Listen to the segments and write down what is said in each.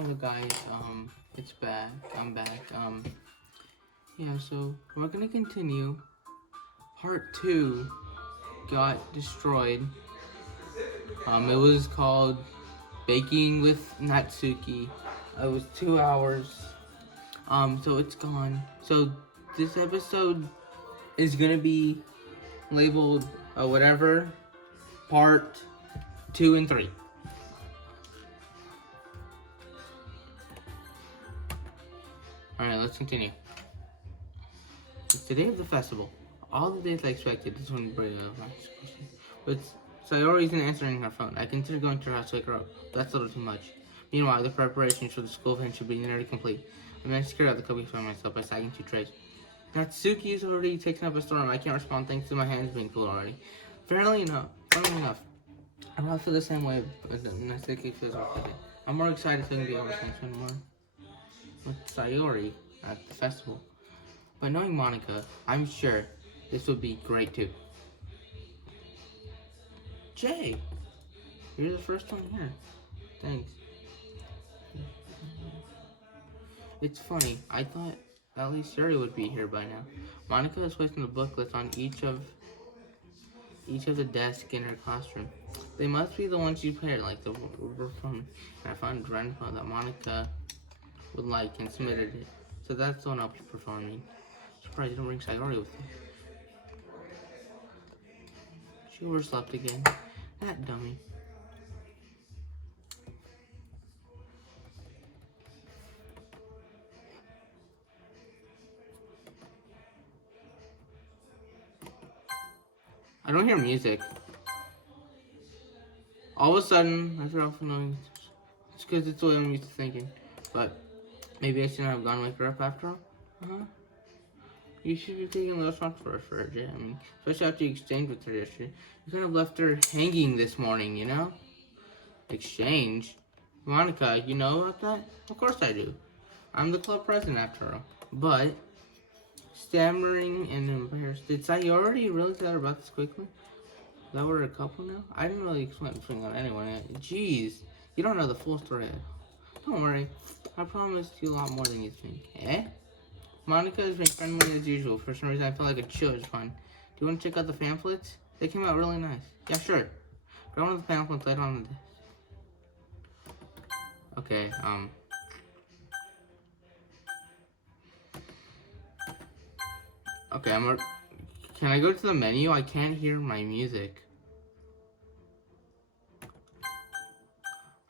Hello guys, it's back. I'm back. Yeah, so we're gonna continue. Part 2 got destroyed. It was called Baking with Natsuki. It was 2 hours. So it's gone. So this episode is gonna be labeled whatever, part 2 and 3. Alright, let's continue. It's the day of the festival. All the days I expected. This one bring up but Sayori isn't answering her phone. I consider going to her house to wake her up. That's a little too much. Meanwhile, the preparations for the school event should be nearly complete. I managed to carry out the cookies by myself by stacking 2 trays. Natsuki is already taken up a storm. I can't respond thanks to my hands being cool already. Funnily enough, I don't feel the same way as Natsuki feels already. I'm more excited to be able to spend more with Sayori at the festival. But knowing Monica, I'm sure this would be great too. Jay, you're the first one here. Thanks. It's funny, I thought at least Yuri would be here by now. Monica is placing the booklets on each of the desks in her classroom. They must be the ones you paired, like the Uber from. I found Grandpa that Monica would like and submitted it. So that's the one I'll be performing. Surprised you didn't bring Sayori with you. She overslept again. That dummy. I don't hear music. All of a sudden, I feel awful annoying. It's because it's the way I'm used to thinking. But maybe I shouldn't have gone wake her up after all. You should be taking a little responsibility for her, Jay. I mean, especially after you exchanged with her yesterday. You kind of left her hanging this morning, you know? Exchange? Monica, you know about that? Of course I do. I'm the club president after all. But, stammering and embarrassed. Did Sayori really tell her about this quickly? That we're a couple now? I didn't really explain anything on anyone yet. Jeez, you don't know the full story yet. Don't worry, I promised you a lot more than you think. Eh? Monica has been friendly as usual. For some reason, I feel like a chill is fun. Do you want to check out the pamphlets? They came out really nice. Yeah, sure. Grab one of the pamphlets later on the desk. Okay, Okay, can I go to the menu? I can't hear my music.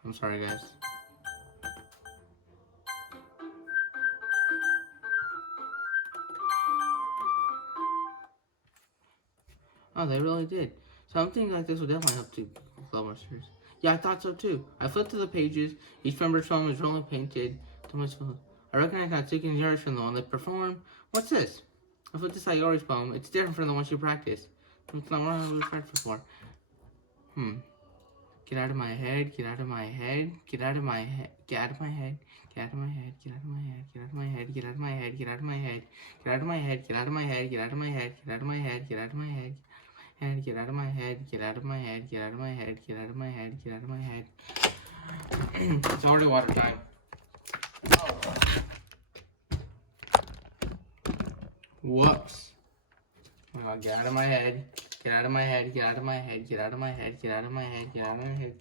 I'm sorry, guys. Oh, they really did. Something like this would definitely help to love our series. Yeah, I thought so too. I flipped to the pages. Each member's poem was rolling painted. I recognize Natsuki and Yuri's from the one they performed. What's this? I flipped to Sayori's poem. It's different from the one she practiced. It's not what I was practiced for. Get out of my head, get out of my head, get out of my head, get out of my head, get out of my head, get out of my head, get out of my head, get out of my head, get out of my head, get out of my head, get out of my head, get out of my head, get out of my head, get out of my head, and get out of my head, get out of my head, get out of my head, get out of my head, get out of my head. It's already water time. Whoops. Oh my god, get out of my head. Get out of my head, get out of my head, get out of my head, get out of my head, get out of my head.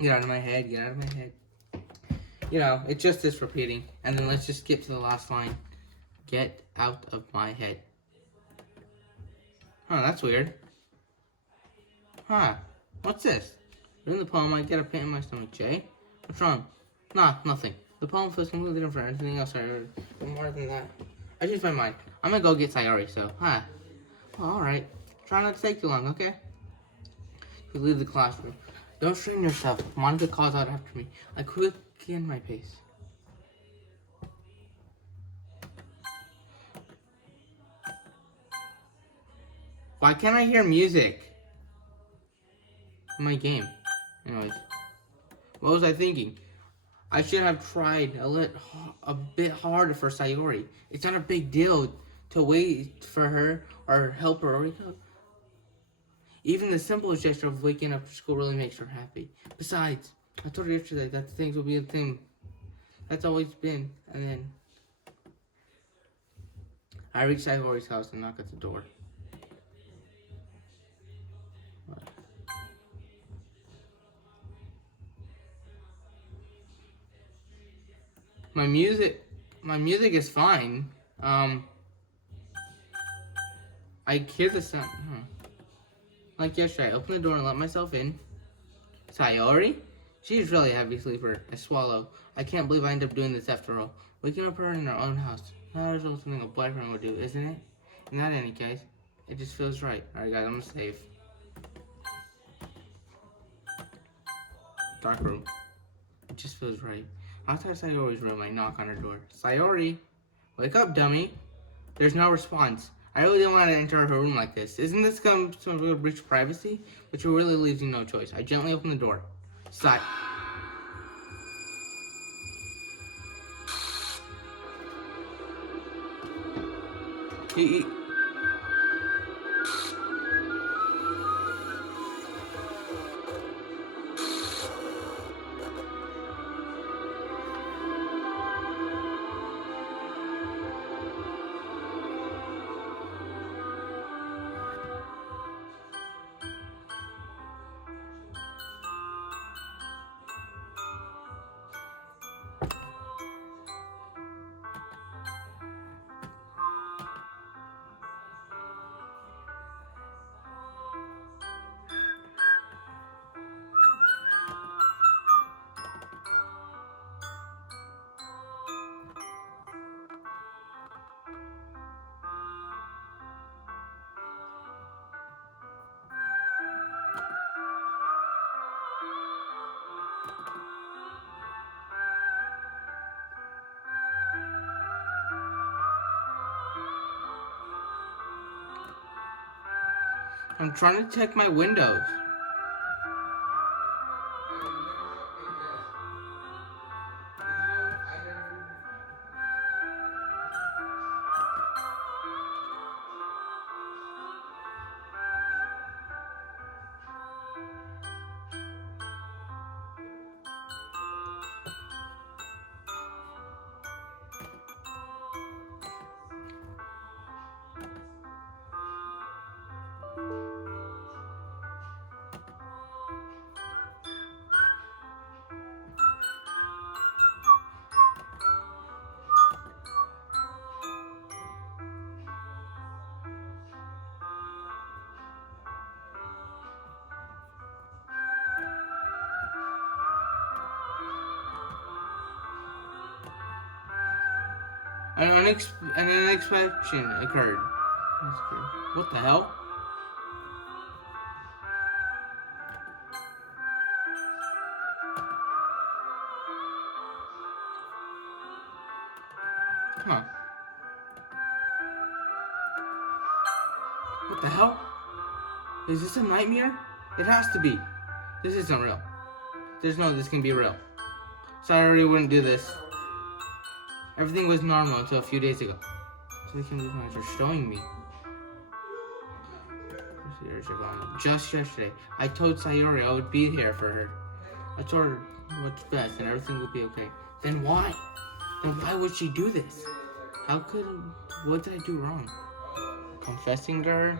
Get out of my head, get out of my head. You know, it's just this repeating. And then let's just skip to the last line. Get out of my head. Huh, that's weird. Huh, what's this? In the poem, I get a pain in my stomach. Jay? What's wrong? Nah, nothing. The poem feels completely different from anything else I heard. More than that. I changed my mind. I'm gonna go get Sayori, so, Well, alright. Try not to take too long, okay? We leave the classroom. Don't strain yourself. Monica calls out after me. I quicken my pace. Why can't I hear music in my game? Anyways, what was I thinking? I should have tried a bit harder for Sayori. It's not a big deal to wait for her or help her wake up. Even the simplest gesture of waking up for school really makes her happy. Besides, I told her yesterday that things will be a thing. That's always been. And then I reached Sayori's house and knocked at the door. My music is fine. I hear the sound. Like yesterday, I opened the door and let myself in. Sayori? She's really a heavy sleeper. I swallow. I can't believe I ended up doing this after all. Waking up her in her own house. That is something a boyfriend would do, isn't it? In that any case, it just feels right. Alright guys, I'm gonna save. Dark room. It just feels right. Outside Sayori's room, I knock on her door. Sayori! Wake up, dummy! There's no response. I really don't want to enter her room like this. Isn't this going to breach privacy? Which really leaves you no choice. I gently open the door. I'm trying to check my windows. An unexpected occurred. What the hell? Huh. What the hell? Is this a nightmare? It has to be. This isn't real. There's no this can be real. Sorry, I wouldn't do this. Everything was normal until a few days ago. So they can be showing me. Just yesterday, I told Sayori I would be here for her. I told her what's best and everything would be okay. Then why? Then why would she do this? What did I do wrong? Confessing to her?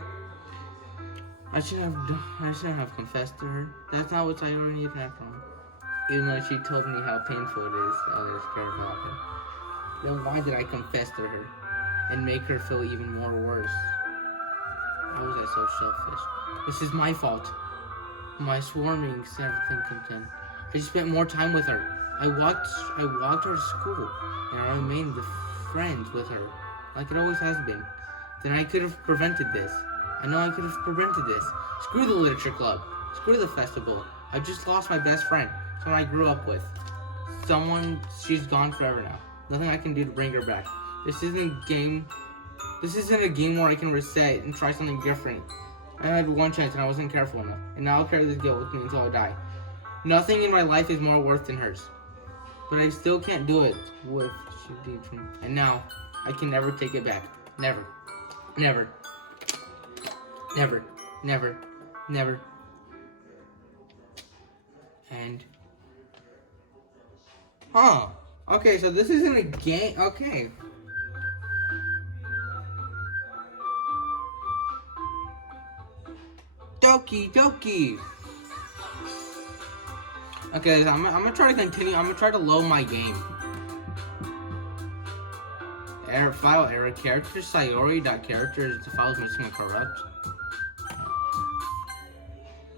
I shouldn't have confessed to her. That's not what Sayori needed after all. Even though she told me how painful it is, others care about her. Then why did I confess to her and make her feel even more worse? How was I so selfish? This is my fault. My swarming everything content. I just spent more time with her. I walked her to school, and I remained friends with her, like it always has been. Then I could have prevented this. I know I could have prevented this. Screw the literature club. Screw the festival. I just lost my best friend, someone I grew up with. She's gone forever now. Nothing I can do to bring her back. This isn't a game where I can reset and try something different. I had one chance and I wasn't careful enough. And now I'll carry this guilt with me until I die. Nothing in my life is more worth than hers. But I still can't do it with and now I can never take it back. Never. Never. Never. Never. Never. And Huh. Okay, so this isn't a game. Okay. Doki doki. Okay, so I'm gonna try to continue. I'm gonna try to load my game. Error file error character Sayori .characters. The file is missing and corrupt.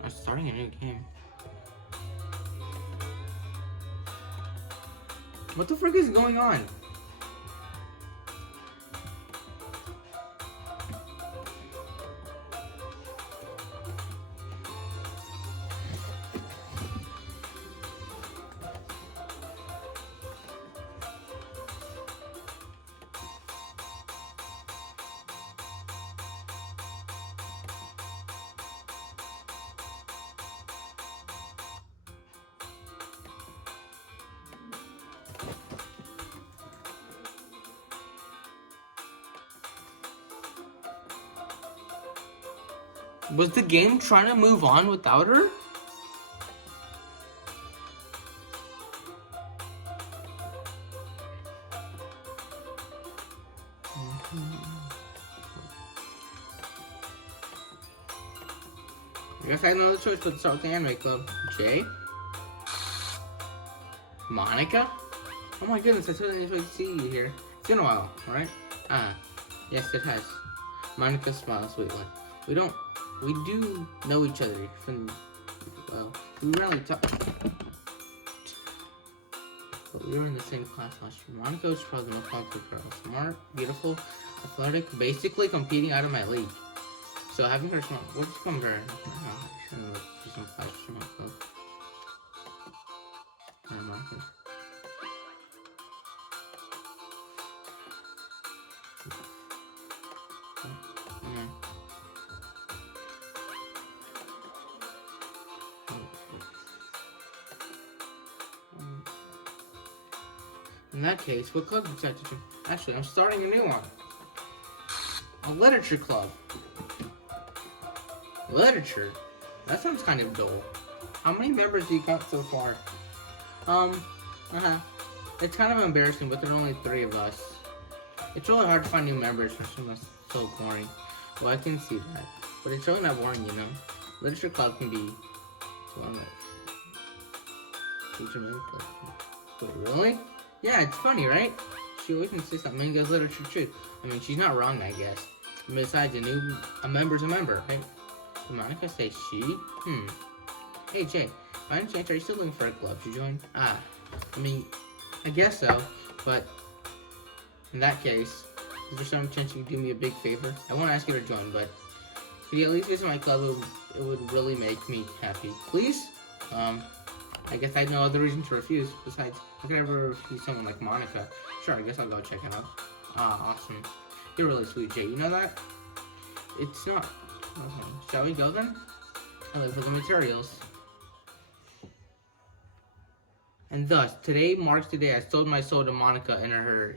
I'm starting a new game. What the frick is going on? Was the game trying to move on without her? I guess I had no other choice but to start with the anime club. Jay? Monica? Oh my goodness, I totally didn't see you here. It's been a while, right? Yes it has. Monica smiles sweetly. We do know each other from, well, we rarely talk. But we were in the same class last year. Monica was probably the most popular girl. Smart, beautiful, athletic, basically competing out of my league. So having her smart, we'll just come her. I shouldn't look for some class for myself. Monica. In that case, what club would you like to join? Actually, I'm starting a new one. A literature club. Literature? That sounds kind of dull. How many members do you got so far? It's kind of embarrassing, but there are only 3 of us. It's really hard to find new members for someone that's so boring. Well, I can see that. But it's really not boring, you know. Literature club can be... Wait, really? Yeah, it's funny, right? She always insists that manga's literature truth. I mean, she's not wrong, I guess. And besides, a member's a member, right? Did Monica say she? Hey, Jay, by any chance, are you still looking for a club to join? I mean, I guess so, but in that case, is there some chance you could do me a big favor? I won't ask you to join, but if you at least visit my club, it would really make me happy. Please? I guess I had no other reason to refuse. Besides, I could ever refuse someone like Monica. Sure, I guess I'll go check it out. Awesome. You're really sweet, Jay. You know that? It's not. Okay. Shall we go then? I look for the materials. And thus, today marks the day I sold my soul to Monica and her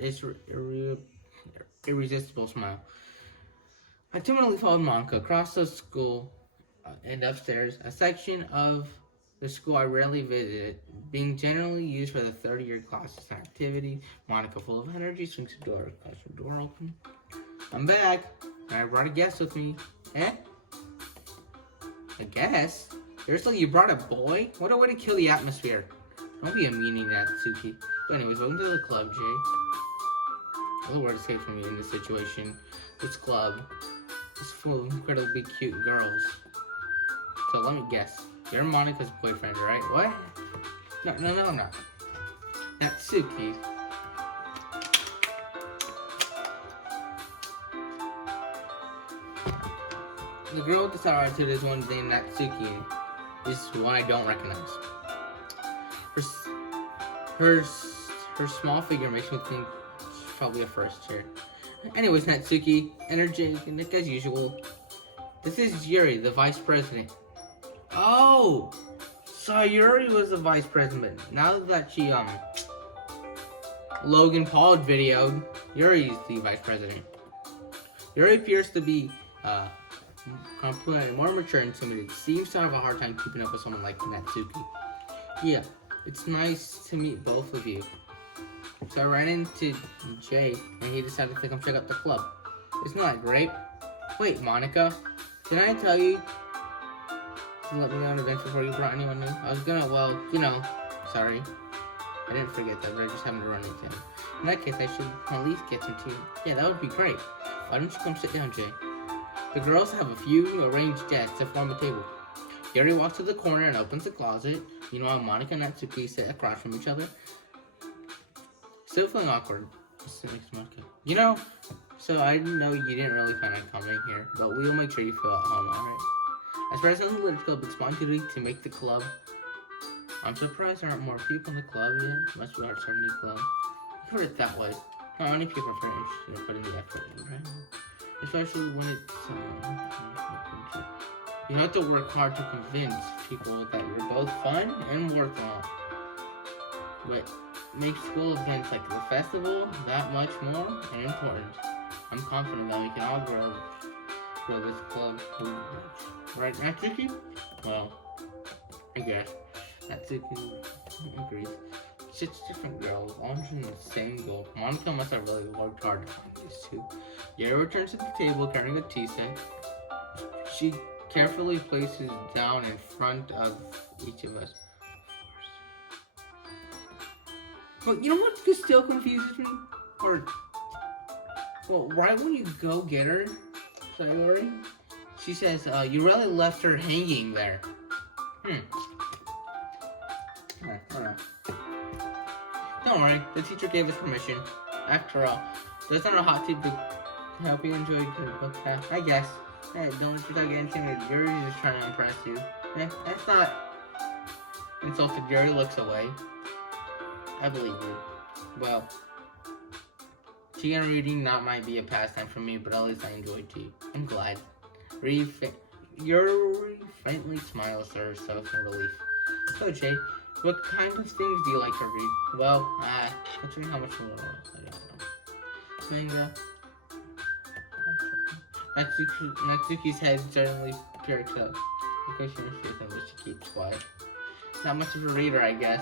irresistible smile. I timidly followed Monica across the school and upstairs, a section of the school I rarely visited, being generally used for the 30-year classes and activity. Monica, full of energy, swings the door. Classroom door open. I'm back, and I brought a guest with me. Eh? A guest? Seriously, you brought a boy? What a way to kill the atmosphere. Don't be a meanie, Natsuki. But anyways, welcome to the club, Jay. No word escapes from me in this situation. This club is full of incredibly cute girls. So let me guess. You're Monica's boyfriend, right? What? No. Natsuki. The girl with the sour attitude is one named Natsuki. This is one I don't recognize. Her small figure makes me think she's probably a first here. Anyways, Natsuki, energetic as usual. This is Yuri, the vice president. Oh! Sayori was the vice president. Now that she, Logan Paul videoed, Yuri's the vice president. Yuri appears to be, more mature and timid. Seems to have a hard time keeping up with someone like Natsuki. Yeah, It's nice to meet both of you. So I ran into Jay, and he decided to come check out the club. Isn't that great? Wait, Monica, did I tell you to let me on events before you brought anyone new? I was gonna, well, you know, sorry. I didn't forget that, but I just happened to run into him. In that case, I should at least get some tea. Yeah, that would be great. Why don't you come sit down, Jay? The girls have a few arranged desks to form a table. Yuri walks to the corner and opens the closet. You know how Monica and Natsuki sit across from each other? Still feeling awkward. You know, so I know you didn't really plan on coming here, but we'll make sure you feel at home, alright? As president of the Literature Club, it's my duty to make the club. I'm surprised there aren't more people in the club yet. Must be hard starting a new club. Put it that way. Not many people are very interested in putting the effort in, right? Especially when it's you have to work hard to convince people that you're both fun and worthwhile. But makes school events like the festival that much more and important. I'm confident that we can all grow this club. Right, Natsuki? Well, I guess. Natsuki agrees. Six different girls, all in the same goal. Monica must have really worked hard to find these two. Yuri returns to the table carrying a tea set. She carefully places down in front of each of us. But you know what still confuses me? Or, well, right when you go get her, Sayori, she says, you really left her hanging there. Don't worry, the teacher gave us permission. After all, doesn't a hot tea help you enjoy good book? I guess. Hey, don't let your dog get intimidated. Yuri's just trying to impress you. That's not insulted. Yuri looks away. I believe you. Well, tea and reading not might be a pastime for me, but at least I enjoy tea. I'm glad. Yuri faintly smiles to herself in relief. So, Jay, what kind of things do you like to read? Well, considering how much more I don't know. Manga. Natsuki's head suddenly perks up. The question is, she keeps quiet. Not much of a reader, I guess.